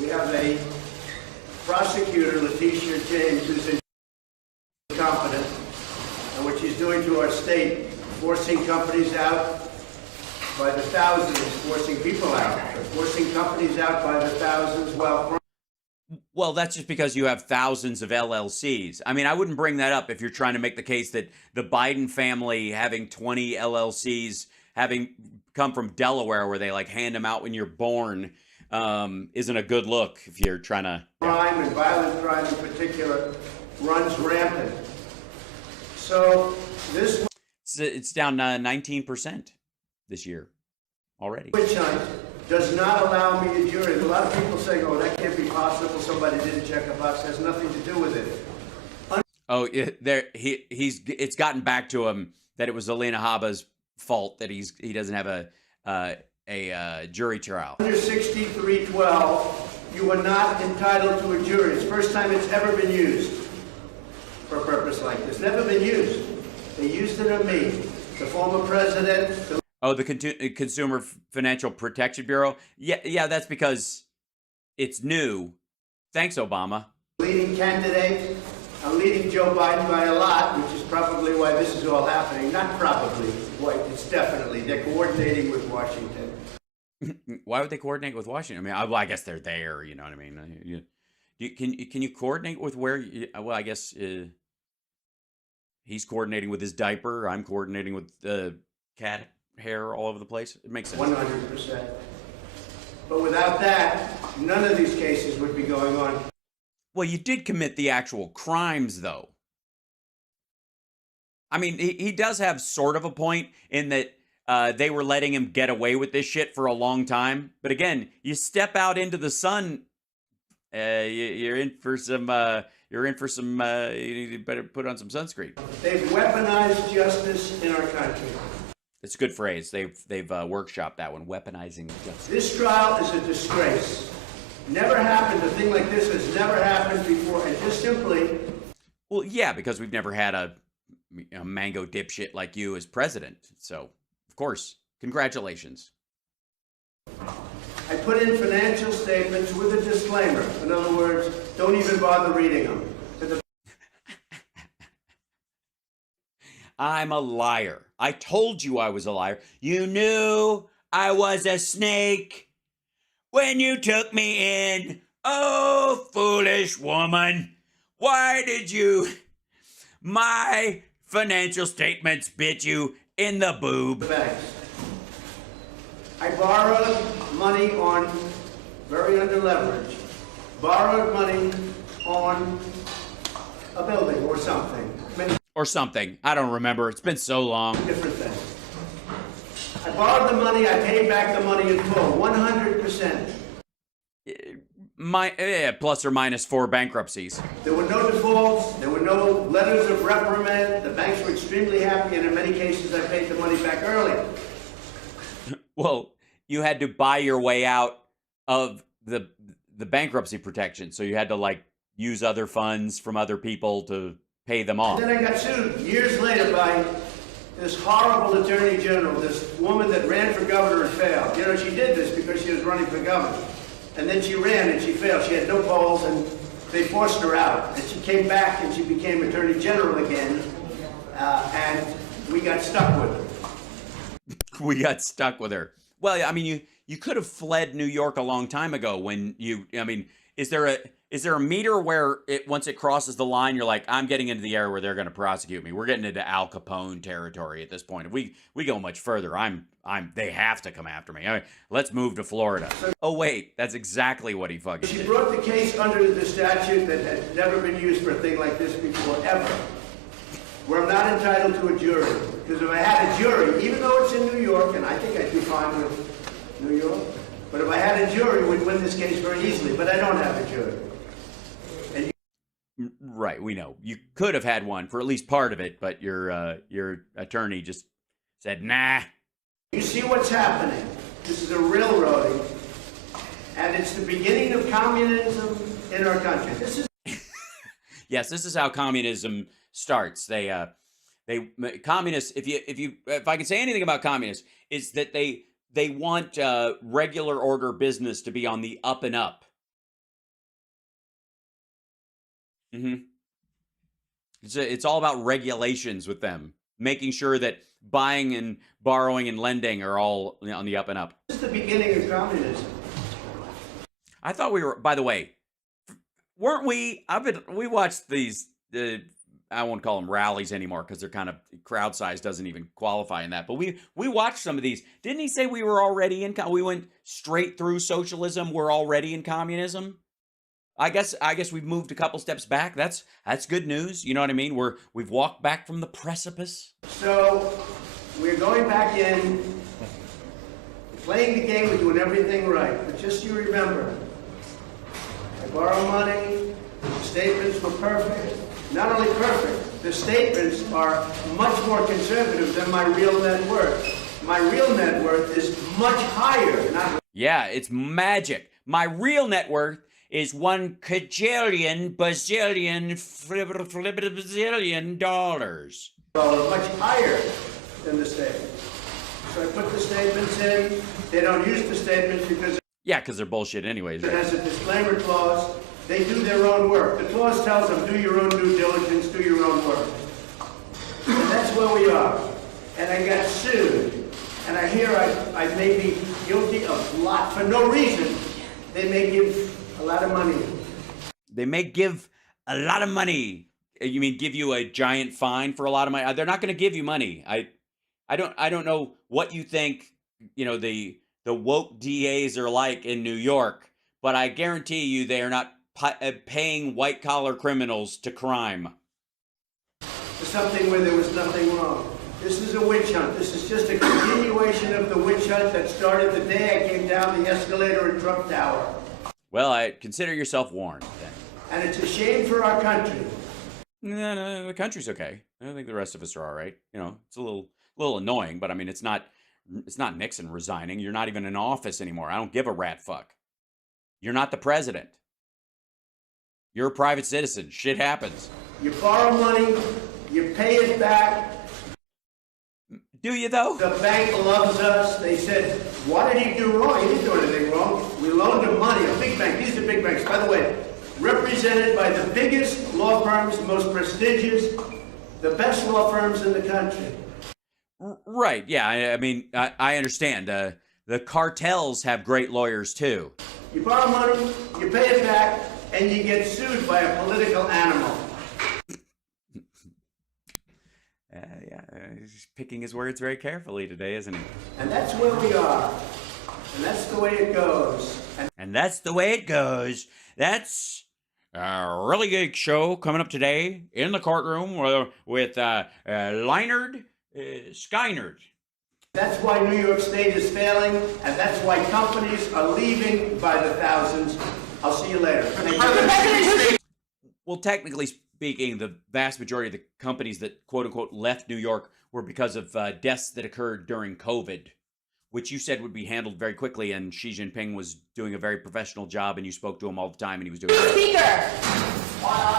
We have a prosecutor, Letitia James, who's incompetent, and what she's doing to our state, forcing companies out by the thousands, forcing people out, forcing companies out by the thousands while... Well, that's just because you have thousands of LLCs. I mean, I wouldn't bring that up if you're trying to make the case that the Biden family having 20 LLCs, having come from Delaware where they like hand them out when you're born, isn't a good look if you're trying to... Crime and violent crime in particular runs rampant. So this... It's down 19% this year already. Witch hunt does not allow me a jury. A lot of people say, oh, that can't be possible. Somebody didn't check a box. It has nothing to do with it. It's gotten back to him that it was Alina Habba's fault that he doesn't have a jury trial. Under 6312, you are not entitled to a jury. It's the first time it's ever been used for a purpose like this. Never been used. They used it on me, the former president. Oh, the Consumer Financial Protection Bureau? Yeah, that's because it's new. Thanks, Obama. Leading candidate. I'm leading Joe Biden by a lot, which is probably why this is all happening. Not probably. It's definitely. They're coordinating with Washington. Why would they coordinate with Washington? I mean, I guess they're there, you know what I mean? Can you coordinate with where... well, I guess he's coordinating with his diaper. I'm coordinating with the cat hair all over the place. It makes sense. 100%. But without that, none of these cases would be going on. Well, you did commit the actual crimes, though. I mean, he does have sort of a point in that they were letting him get away with this shit for a long time. But again, you step out into the sun, you're in for some... you better put on some sunscreen. They've weaponized justice in our country. It's a good phrase. They've workshopped that one, weaponizing justice. This trial is a disgrace. Never happened. A thing like this has never happened before. And just simply... Well, yeah, because we've never had a mango dipshit like you as president. So, of course, congratulations. I put in financial statements with a disclaimer. In other words, don't even bother reading them. I'm a liar. I told you I was a liar. You knew I was a snake when you took me in. Oh, foolish woman. Why did you... My financial statements bit you in the boob. I borrowed money on, very under leverage, borrowed money on a building or something. Or something. I don't remember. It's been so long. Different things. I borrowed the money. I paid back the money in full, 100%. Plus or minus 4 bankruptcies. There were no defaults. There were no letters of reprimand. The banks were extremely happy, and in many cases, I paid the money back early. Well, you had to buy your way out of the bankruptcy protection, so you had to like use other funds from other people to pay them off. And then I got sued years later by this horrible attorney general, this woman that ran for governor and failed. You know, she did this because she was running for governor. And then she ran and she failed. She had no polls and they forced her out. And she came back and she became attorney general again. And we got stuck with her. We got stuck with her. Well, I mean, you could have fled New York a long time ago when I mean, is there a meter where once it crosses the line, you're like, I'm getting into the area where they're going to prosecute me. We're getting into Al Capone territory at this point. If we go much further, they have to come after me. All right, let's move to Florida. Oh wait, that's exactly what he fucking did. She brought the case under the statute that had never been used for a thing like this before, ever. Where I'm not entitled to a jury. Because if I had a jury, even though it's in New York, and I think I'd be fine with New York, but if I had a jury, we'd win this case very easily. But I don't have a jury. Right, we know. You could have had one for at least part of it, but your attorney just said, nah. You see what's happening. This is a railroading, and it's the beginning of communism in our country. This is yes, this is how communism starts. Communists. If I can say anything about communists, is that they want regular order business to be on the up and up. Mm-hmm. It's all about regulations with them, making sure that buying and borrowing and lending are all on the up and up. This is the beginning of communism. I thought we were, by the way, weren't we? We watched these. I won't call them rallies anymore because they're kind of crowd size doesn't even qualify in that. But we watched some of these. Didn't he say we were already in? We went straight through socialism. We're already in communism. I guess we've moved a couple steps back. That's good news. You know what I mean? We've walked back from the precipice. So we're going back in, playing the game, we're doing everything right. But just you remember, I borrow money, the statements were perfect. Not only perfect, the statements are much more conservative than my real net worth. My real net worth is much higher. Yeah, it's magic. My real net worth is $1 kajillion, bazillion, flibbillion dollars. Much higher than the statements. So I put the statements in. They don't use the statements because they're bullshit anyways. It Right? has a disclaimer clause. They do their own work. The clause tells them, do your own due diligence, do your own work. And that's where we are. And I got sued. And I hear I may be guilty of a lot for no reason. They may give a lot of money. They may give a lot of money. You mean give you a giant fine for a lot of money? They're not going to give you money. I don't know what you think, the woke DAs are like in New York, but I guarantee you they are not paying white collar criminals to crime. Something where there was nothing wrong. This is a witch hunt. This is just a continuation of the witch hunt that started the day I came down the escalator in Trump Tower. Well, I consider yourself warned then. And it's a shame for our country. No, the country's okay. I think the rest of us are all right. It's a little annoying, but I mean, it's not Nixon resigning. You're not even in office anymore. I don't give a rat fuck. You're not the president. You're a private citizen. Shit happens. You borrow money, you pay it back. Do you, though? The bank loves us. They said, what did he do wrong? He didn't do anything wrong. We loaned him money, a big bank. These are big banks. By the way, represented by the biggest law firms, most prestigious, the best law firms in the country. Right, yeah. I mean, I understand. The cartels have great lawyers, too. You borrow money, you pay it back, and you get sued by a political animal. He's picking his words very carefully today, isn't he? And that's where we are. And that's the way it goes. And that's the way it goes. That's a really good show coming up today in the courtroom with Leinard Skynard. That's why New York State is failing, and that's why companies are leaving by the thousands. I'll see you later. Thank you. Well, technically speaking, the vast majority of the companies that quote-unquote left New York were because of deaths that occurred during COVID, which you said would be handled very quickly, and Xi Jinping was doing a very professional job, and you spoke to him all the time, and he was doing it. Speaker!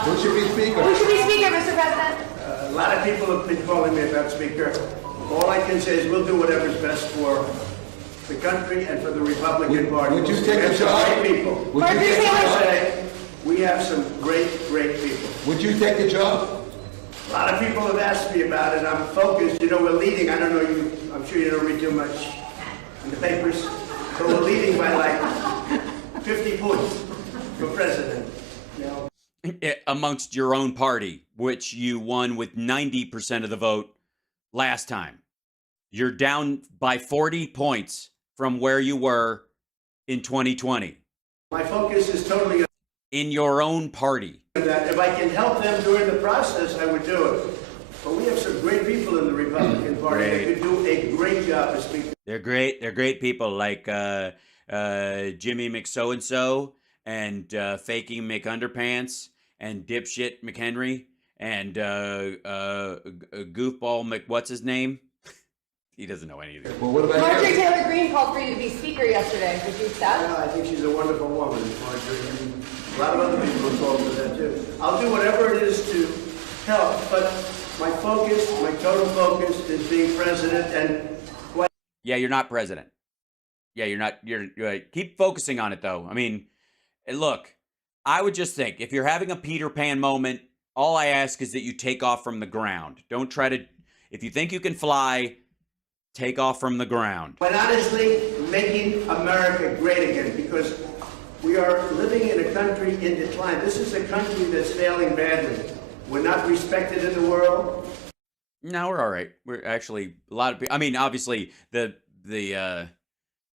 Who should be speaker? Who should be speaker, Mr. President? A lot of people have been calling me about speaker. All I can say is we'll do whatever's best for the country and for the Republican Party. Would you take a job? Great people. Would you take a job? We have some great people. Would you take a job? A lot of people have asked me about it. I'm focused. We're leading. I don't know you. I'm sure you don't read too much in the papers. But we're leading by like 50 points for president. Amongst your own party, which you won with 90% of the vote last time. You're down by 40 points from where you were in 2020. My focus is totally in your own party. That if I can help them during the process, I would do it. But we have some great people in the Republican Party that could do a great job as speaker. They're great. They're great people like Jimmy McSo-and-so and Faking McUnderpants and Dipshit McHenry and Goofball What's his name? He doesn't know any of these. Well, what about Marjorie you? Taylor Greene called for you to be speaker yesterday. Would you accept? Yeah, I think she's a wonderful woman, Marjorie. A lot of other people have told me that too. I'll do whatever it is to help, but my focus, my total focus is being president and Yeah, you're not president. Yeah, you're not. You're keep focusing on it though. I mean, look, I would just think, if you're having a Peter Pan moment, all I ask is that you take off from the ground. Don't try to, if you think you can fly, take off from the ground. But honestly, making America great again, because we are living in a country in decline. This is a country that's failing badly. We're not respected in the world. No, we're all right. We're actually a lot of people. I mean, obviously the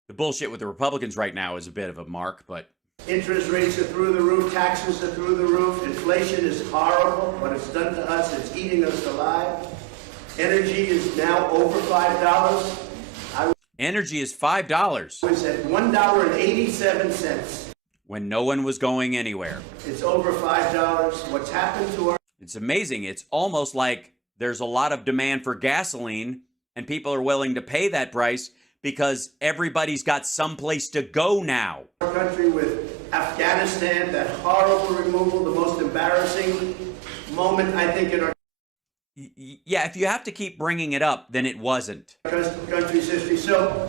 bullshit with the Republicans right now is a bit of a mark, but Interest rates are through the roof, taxes are through the roof, inflation is horrible. What it's done to us, it's eating us alive. Energy is now over $5. energy is $5 It was at $1.87. when no one was going anywhere. It's over $5. What's happened to our It's amazing. It's almost like there's a lot of demand for gasoline and people are willing to pay that price because everybody's got someplace to go now. country with Afghanistan, that horrible removal, the most embarrassing moment, I think, in our Yeah, if you have to keep bringing it up, then it wasn't. country's history. So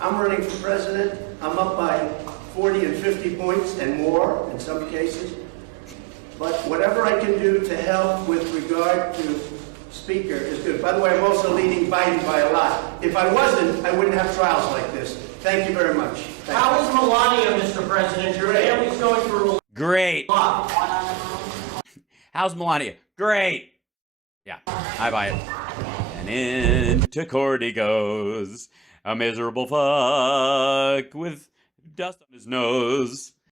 I'm running for president. I'm up by 40 and 50 points and more in some cases. But whatever I can do to help with regard to Speaker is good. By the way, I'm also leading Biden by a lot. If I wasn't, I wouldn't have trials like this. Thank you very much. Thank How you. is Melania, Mr. President? Your family's going through a Great. lot. How's Melania? Great. Yeah, I buy it. And into court he goes, a miserable fuck with dust on his nose.